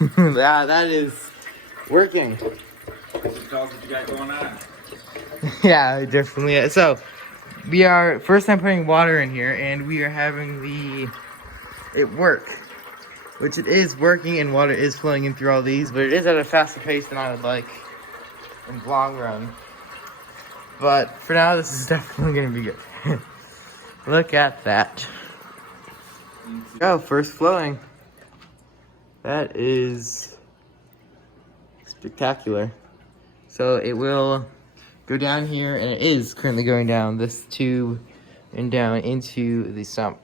Yeah, that is working. Just tell us what you got going on. Yeah, definitely is. So, we are first time putting water in here, and we are having it work. Which it is working, and water is flowing in through all these, but it is at a faster pace than I would like in the long run. But for now, this is definitely going to be good. Look at that. Oh, first flowing. That is spectacular. So it will go down here, and it is currently going down this tube and down into the sump.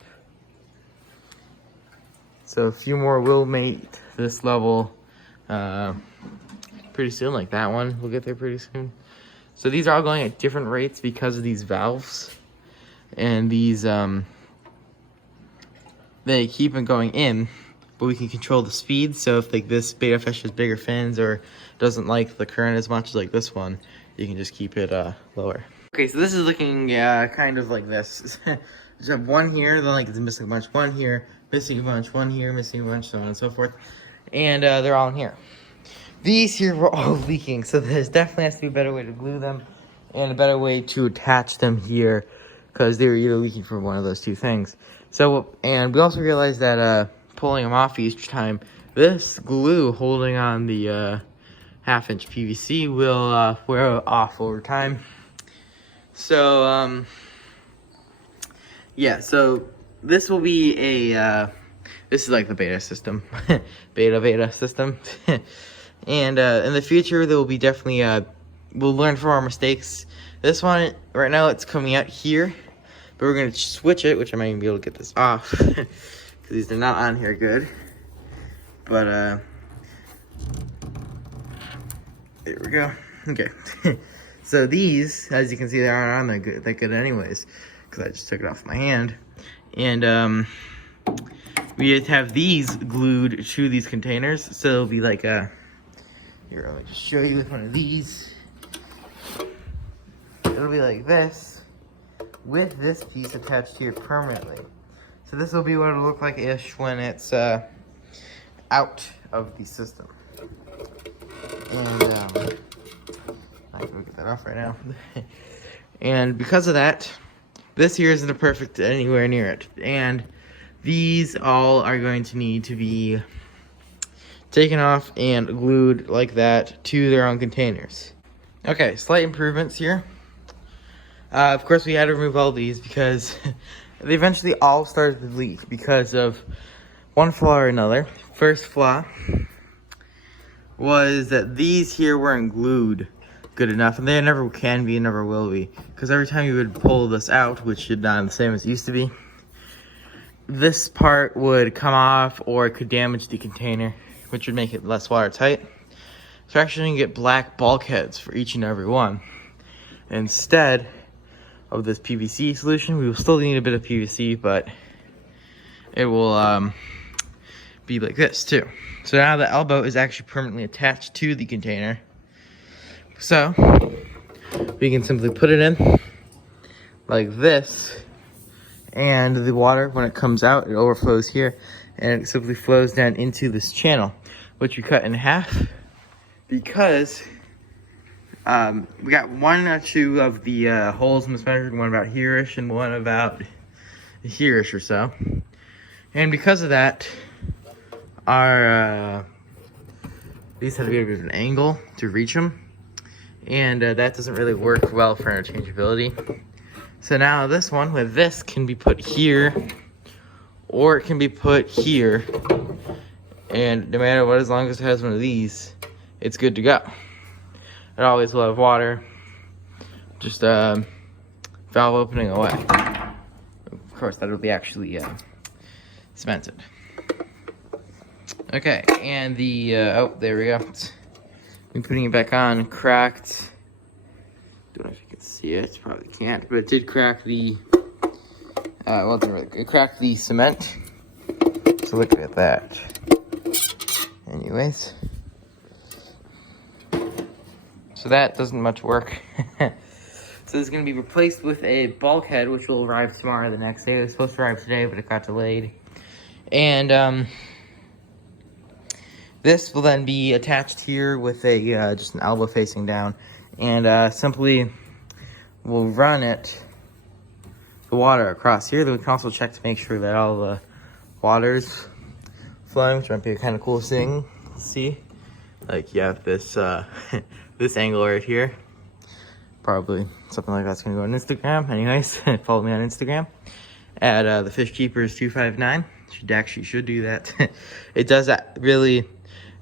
So a few more will make this level pretty soon, like that one. We'll get there pretty soon. So these are all going at different rates because of these valves. And these, they keep them going in, but we can control the speed. So if like this betta fish has bigger fins or doesn't like the current as much as like this one, you can just keep it lower. Okay, so this is looking kind of like this. Just have one here, then like it's missing a bunch, one here, missing a bunch, one here, missing a bunch, so on and so forth. And they're all in here. These here were all leaking, so there's definitely has to be a better way to glue them and a better way to attach them here, because they were either leaking from one of those two things. So, and we also realized that pulling them off each time, this glue holding on the half-inch PVC will wear off over time. So, yeah, so this will be a, this is like the beta system, beta system. And in the future, there will be definitely, we'll learn from our mistakes. This one, right now, it's coming out here, but we're going to switch it, which I might even be able to get this off, because these are not on here good. But, there we go. Okay. So these, as you can see, they aren't on there that good anyways, because I just took it off my hand. And we have these glued to these containers, so it'll be like a, here, let me just show you with one of these. It'll be like this, with this piece attached here permanently. So this will be what it'll look like-ish when it's out of the system. And I can get that off right now. And because of that, this here isn't perfect anywhere near it. And these all are going to need to be taken off and glued like that to their own containers. Okay, slight improvements here. Of course, we had to remove all these because they eventually all started to leak because of one flaw or another. First flaw was that these here weren't glued good enough, and they never can be and never will be, because every time you would pull this out, which is not the same as it used to be, this part would come off or it could damage the container, which would make it less watertight. So actually you can get black bulkheads for each and every one. Instead of this PVC solution, we will still need a bit of PVC, but it will be like this too. So now the elbow is actually permanently attached to the container. So we can simply put it in like this, and the water, when it comes out, it overflows here, and it simply flows down into this channel, which we cut in half because we got one or two of the holes mismeasured, one about here-ish and one about here-ish or so. And because of that, our these have to be at an angle to reach them, and that doesn't really work well for interchangeability. So now this one with this can be put here, or it can be put here, and no matter what, as long as it has one of these, it's good to go. It always will have water, just valve opening away. Of course, that'll be actually cemented. Okay, and the oh, there we go. I'm putting it back on, cracked. Don't know if you can see it, probably can't, but it did crack the, well, it cracked the cement. So look at that. Anyways. So that doesn't much work. So this is going to be replaced with a bulkhead, which will arrive tomorrow, the next day. It was supposed to arrive today, but it got delayed. And This will then be attached here with a just an elbow facing down, and simply we'll run the water across here. Then we can also check to make sure that all the water's flowing, which might be a kind of cool thing. See, like you have this this angle right here. Probably something like that's gonna go on Instagram. Anyways, follow me on Instagram at the Fish Keepers 259. Should do that. It does that really.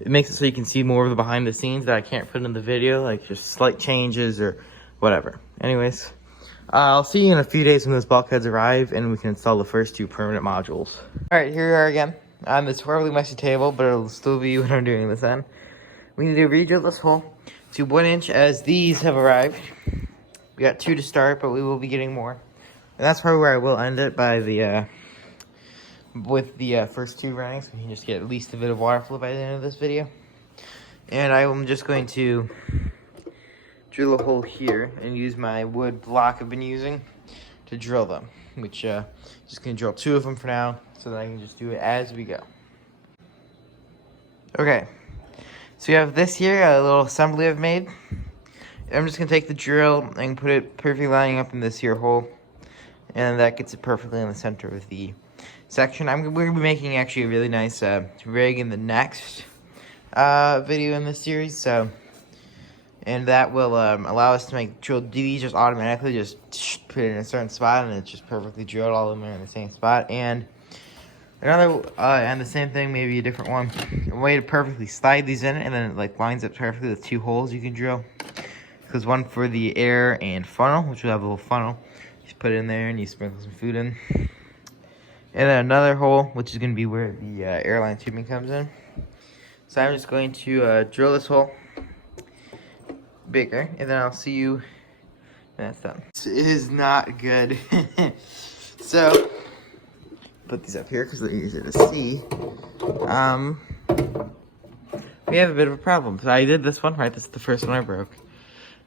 It makes it so you can see more of the behind the scenes that I can't put in the video, like just slight changes or whatever. Anyways, I'll see you in a few days when those bulkheads arrive and we can install the first 2 permanent modules. All right, here we are again on this horribly messy table, but it'll still be when I'm doing this end. We need to re-drill this hole to 1 inch as these have arrived. We got 2 to start, but we will be getting more. And that's probably where I will end it by the with the first 2 running, so we can just get at least a bit of water flow by the end of this video. And I am just going to drill a hole here and use my wood block I've been using to drill them, which just gonna drill 2 of them for now so that I can just do it as we go. Okay, so you have this here, a little assembly I've made. I'm just gonna take the drill and put it perfectly lining up in this here hole, and that gets it perfectly in the center of the section. We're gonna be making actually a really nice rig in the next video in this series, and that will allow us to drill these just automatically, just put it in a certain spot, and it's just perfectly drilled, all of them are in the same spot. And another and the same thing, maybe a different one, a way to perfectly slide these in, and then it like lines up perfectly with 2 holes you can drill. Because one for the air and funnel, which will have a little funnel, you put it in there and you sprinkle some food in. And then another hole, which is going to be where the airline tubing comes in. So I'm just going to drill this hole bigger, and then I'll see you when that's done. This is not good. So, put these up here because they're easier to see. We have a bit of a problem. So I did this one, right? This is the first one I broke.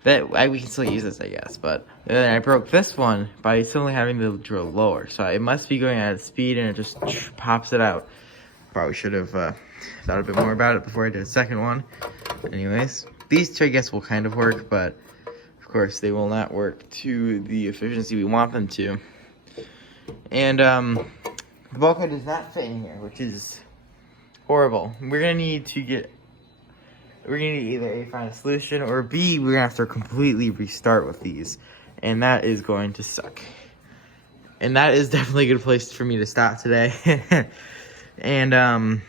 We can still use this, I guess, but then I broke this one by simply having the drill lower. So it must be going at speed and it just pops it out. Probably should have thought a bit more about it before I did a second one. Anyways, these 2 I guess will kind of work, but of course they will not work to the efficiency we want them to. And the bulkhead does not fit in here, which is horrible. We're gonna need to either A, find a solution, or B, we're gonna have to completely restart with these. And that is going to suck. And that is definitely a good place for me to stop today. And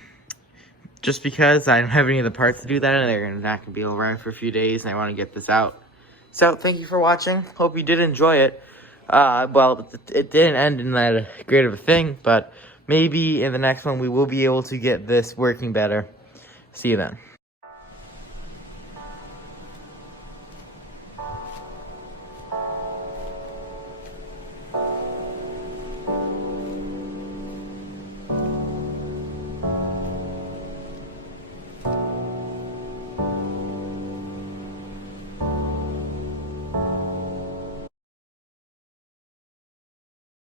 just because I don't have any of the parts to do that, and they're not gonna be able to ride for a few days, and I want to get this out. So thank you for watching. Hope you did enjoy it. Well, it didn't end in that great of a thing, but maybe in the next one we will be able to get this working better. See you then.